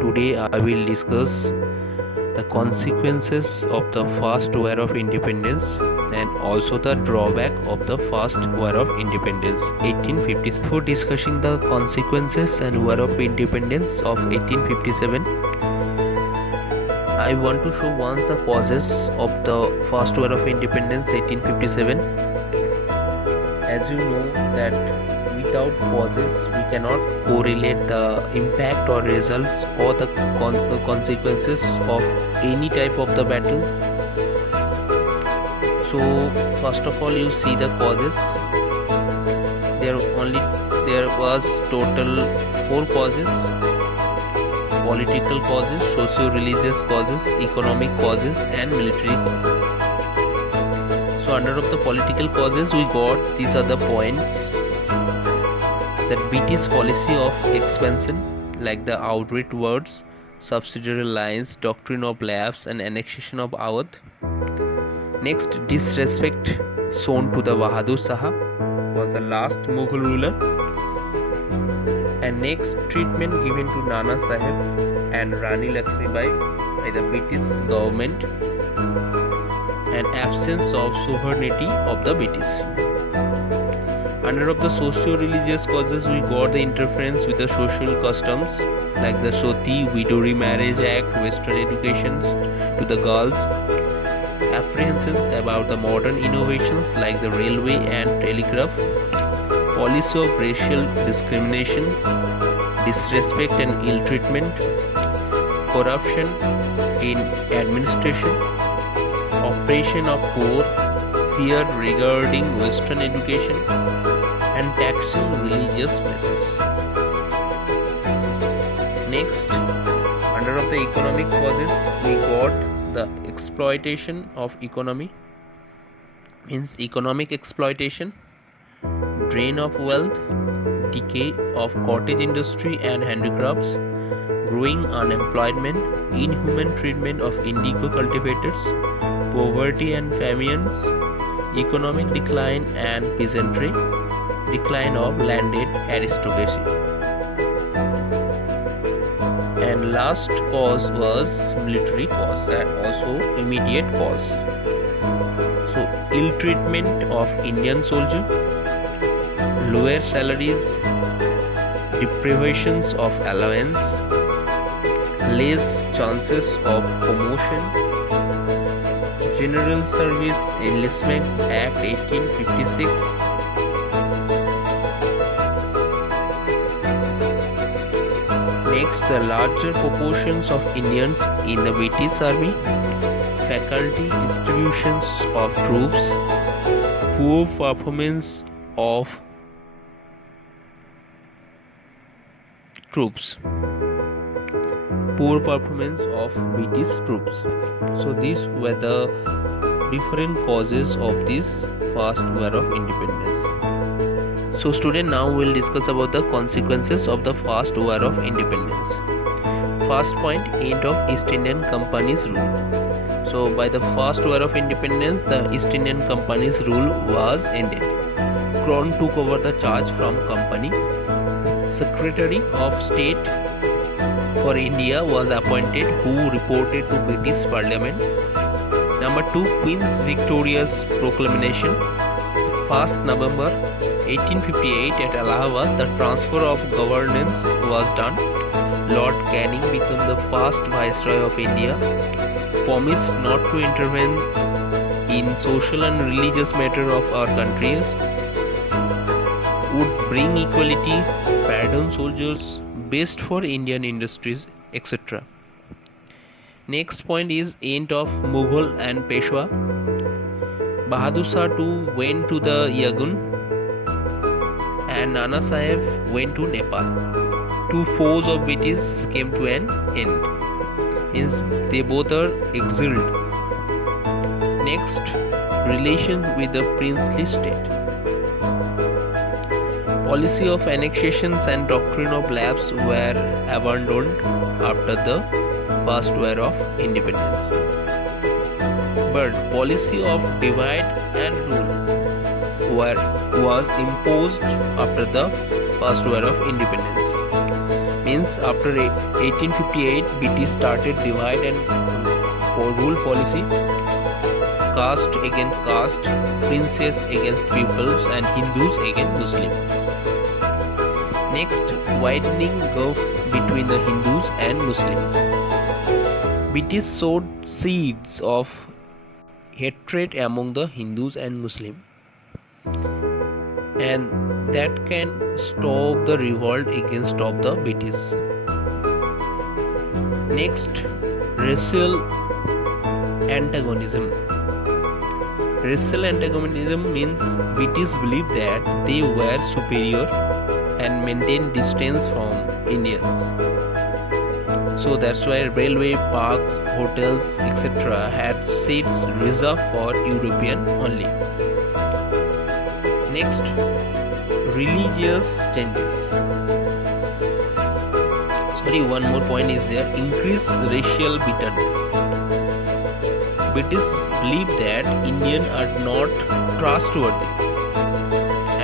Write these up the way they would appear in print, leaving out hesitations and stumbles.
Today I will discuss the consequences of the first war of independence and also the drawback of the first war of independence 1850. For discussing the consequences and war of independence of 1857, I want to show once the causes of the first war of independence 1857. As you know that without causes we cannot correlate the impact or results or the consequences of any type of the battle. So first of all, you see the causes. There was total 4 causes: political causes, socio-religious causes, economic causes and military causes. So under of the political causes we got these are the points: that British policy of expansion, like the outright words, subsidiary lines, doctrine of lapse and annexation of Awadh. Next, disrespect shown to the Bahadur Shah, was the last Mughal ruler. And next, treatment given to Nana Sahib and Rani Lakshmibai by the British government, and absence of sovereignty of the British. Under of the socio-religious causes we got the interference with the social customs, like the Soti Widow Remarriage Act, Western education to the girls, apprehensions about the modern innovations like the railway and telegraph, policy of racial discrimination, disrespect and ill treatment, corruption in administration, oppression of poor, fear regarding Western education, and taxing religious places. Next, under of the economic causes we got the exploitation of economy, means economic exploitation, drain of wealth, decay of cottage industry and handicrafts, growing unemployment, inhuman treatment of indigo cultivators, poverty and famines, economic decline and peasantry, decline of landed aristocracy. And last cause was military cause and also immediate cause. So ill treatment of Indian soldier, lower salaries, deprivations of allowance, less chances of promotion, General Service Enlistment Act 1856, next the larger proportions of Indians in the British Army, faculty distributions of troops, poor performance of British troops. So these were the different causes of this first war of independence. So student, now we will discuss about the consequences of the first war of independence. First point, end of East Indian Company's rule. So by the first war of independence, the East Indian Company's rule was ended. Crown took over the charge from company. Secretary of State for India was appointed, who reported to British Parliament. Number 2, Queen Victoria's proclamation, 1st November 1858 at Allahabad. The transfer of governance was done. Lord Canning became the first Viceroy of India. Promised not to intervene in social and religious matters of our countries. Would bring equality, pardon soldiers, best for Indian industries, etc. Next point is end of Mughal and Peshwa. Bahadur Shah too went to the Yangon and Nana Sahib went to Nepal. 2 foes of British came to an end, means they both are exiled. Next, relation with the princely state. Policy of annexations and doctrine of lapse were abandoned after the first war of independence. But policy of divide and rule was imposed after the first war of independence. means after 1858 British started divide and rule policy, caste against caste, princes against peoples, and Hindus against Muslims. Next, widening gulf between the Hindus and Muslims. British sowed seeds of hatred among the Hindus and Muslims, and that can stop the revolt against of the British. Next, racial antagonism. Racial antagonism means British believed that they were superior and maintained distance from Indians. So that's why railway, parks, hotels, etc. had seats reserved for European only. Next, religious changes. One more point is there: increased racial bitterness. British believed that Indians are not trustworthy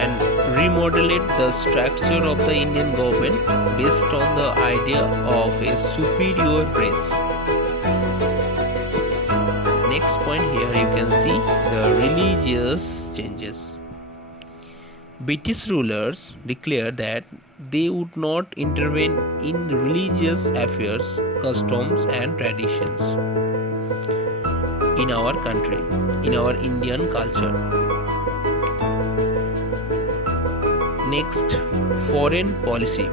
and remodeled the structure of the Indian government based on the idea of a superior race. Next point here you can see the religious changes. British rulers declared that they would not intervene in religious affairs, customs and traditions in our country, in our Indian culture. Next, foreign policy.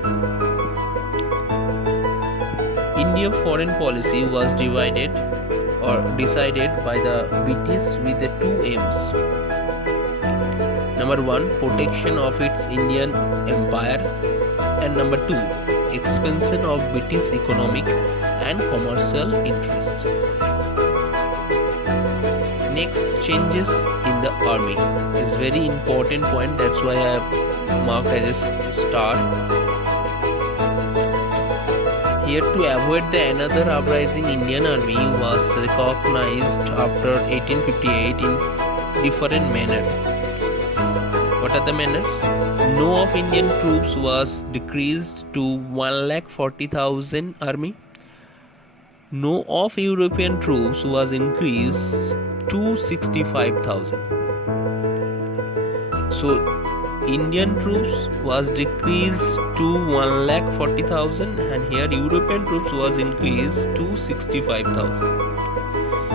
Indian foreign policy was decided by the British with the two aims. Number 1, protection of its Indian empire, and number 2, expansion of British economic and commercial interests. Next, changes in the army is very important point, that's why I have marked as a star. Here, to avoid the another uprising, Indian army was recognized after 1858 in different manner. What are the manners? No of Indian troops was decreased to 1,40,000 army. No of European troops was increased to 65,000. So Indian troops was decreased to 1,40,000 and here European troops was increased to 65,000.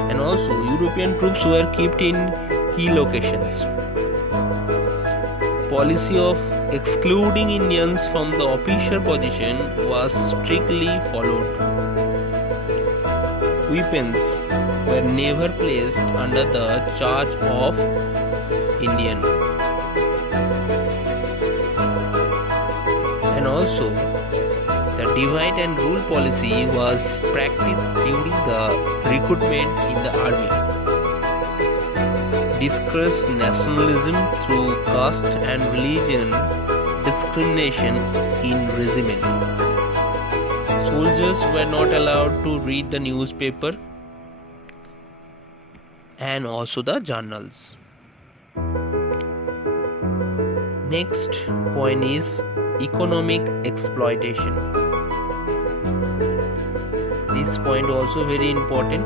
And also European troops were kept in key locations. Policy of excluding Indians from the official position was strictly followed. Weapons were never placed under the charge of Indian. And also, the divide and rule policy was practiced during the recruitment in the army. Discouraged nationalism through caste and religion discrimination in regiment. Soldiers were not allowed to read the newspaper and also the journals. Next point is economic exploitation. This point also very important,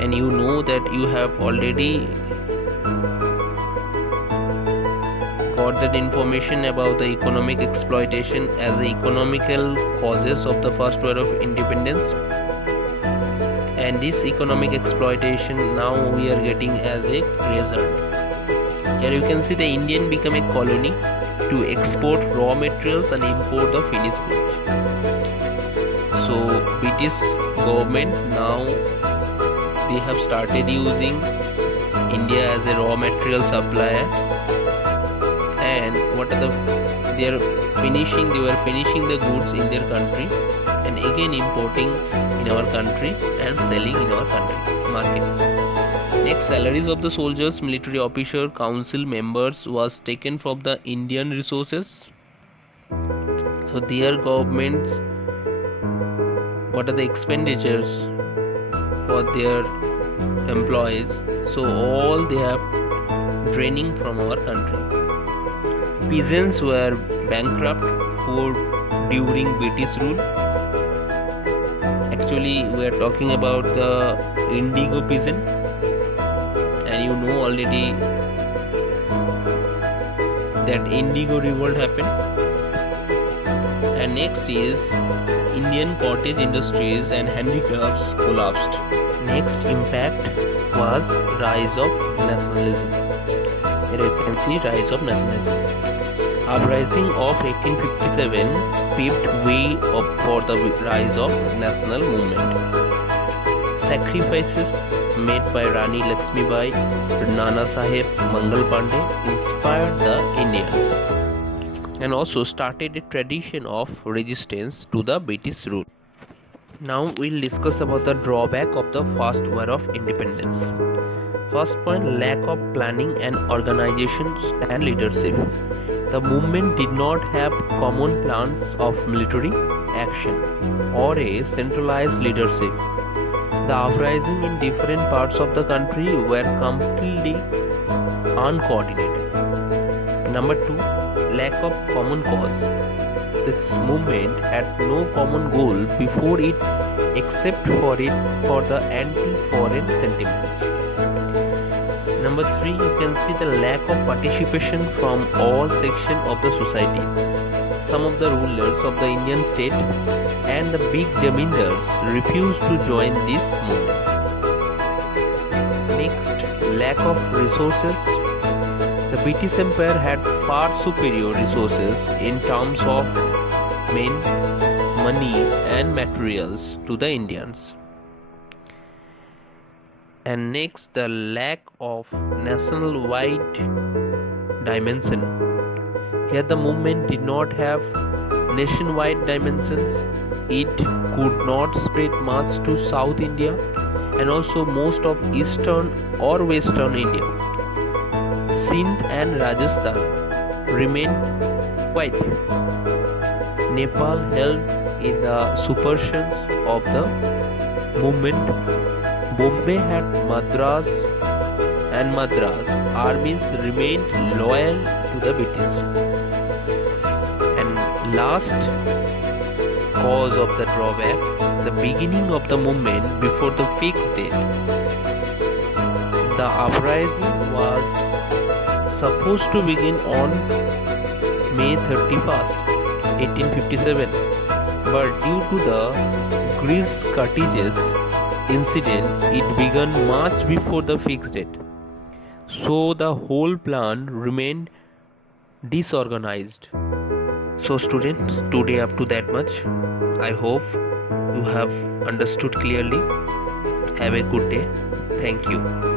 and you know that you have already got that information about the economic exploitation as the economical causes of the first war of independence. And this economic exploitation now we are getting as a result. Here you can see the Indian become a colony to export raw materials and import the finished goods. So British government now they have started using India as a raw material supplier, and they were finishing the goods in their country and again importing in our country and selling in our country market. Next, salaries of the soldiers, military officer, council members was taken from the Indian resources. So their governments, what are the expenditures for their employees? So all they are draining from our country. Peasants were bankrupt, poor during British rule. Actually, we are talking about the indigo peasant, and you know already that indigo revolt happened. And next is Indian cottage industries and handicrafts collapsed. Next impact was rise of nationalism. Here you can see rise of nationalism. Uprising of 1857 paved way up for the rise of national movement. Sacrifices made by Rani Lakshmibai, Nana Sahib, Mangal Pandey inspired the Indians and also started a tradition of resistance to the British rule. Now we'll discuss about the drawback of the first war of independence. First point, lack of planning and organizations and leadership. The movement did not have common plans of military action or a centralized leadership. The uprising in different parts of the country were completely uncoordinated. Number 2, lack of common cause. This movement had no common goal before it except for the anti-foreign sentiments. Number 3, you can see the lack of participation from all sections of the society. Some of the rulers of the Indian state and the big zamindars refused to join this movement. Next, lack of resources. The British Empire had far superior resources in terms of men, money and materials to the Indians. And next, the lack of national-wide dimension. Here the movement did not have nationwide dimensions. It could not spread much to South India and also most of Eastern or Western India. Sindh and Rajasthan remained quiet. Nepal held in the superstitions of the movement. Bombay had Madras and Madras armies remained loyal to the British. And last cause of the drawback, the beginning of the movement before the fixed date. The uprising was supposed to begin on May 31st, 1857, but due to the Greece cottages incident, it began much before the fixed date. So the whole plan remained disorganized. So students, today up to that much. I hope you have understood clearly. Have a good day. Thank you.